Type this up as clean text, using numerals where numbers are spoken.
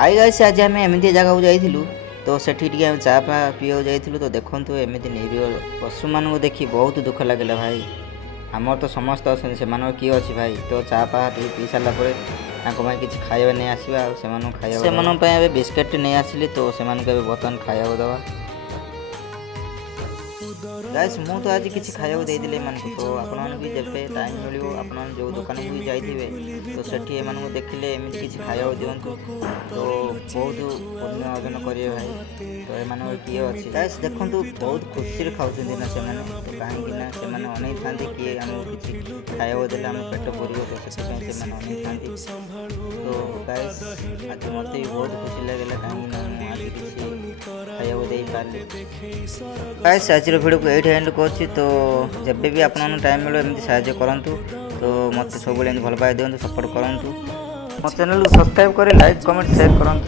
आई guys आज आम एमती जगह को जाइलु तो सेठी टिके चा पा पीओ जाइलु तो देखंतु एमती निरीह पशु मानू देखि बहुत दुख लागला भाई। आमर तो समस्त अच्छे से किए अच्छी भाई तो चा पा पी सारा पर किसी खाଇବା नहीं आसवा से बिस्केट नहीं आसिली तो से बर्तमान खाया दवा गाइस मु तो आज किसी खाया देदेली तो आपण भी जब टाइम मिलो आप जो दुकान को भी जाइए तो सेठी एम देखिले एमती किसी खाया दिंतु तो बहुत पुण्य अर्जन करेंगे भाई। तो एम किए अच्छी गाइस देखु बहुत खुशी खाऊँ ना से तो कहीं से अनै था किए आमको किसी खाया देते आम पेट भर तो से अनै था तो गाइस आज मत भी बहुत खुशी लगे कहीं आज किसी खाया दे पारे। गाइस आज वीडियो को ये एंड कर तो जब भी आप टाइम मिले एमती साहाଯ୍य करूँ तो मत सब भल पाए दिखाँ सपोर्ट करूँ मो चैनल को सब्सक्राइब कर लाइक कमेंट शेयर करूँ।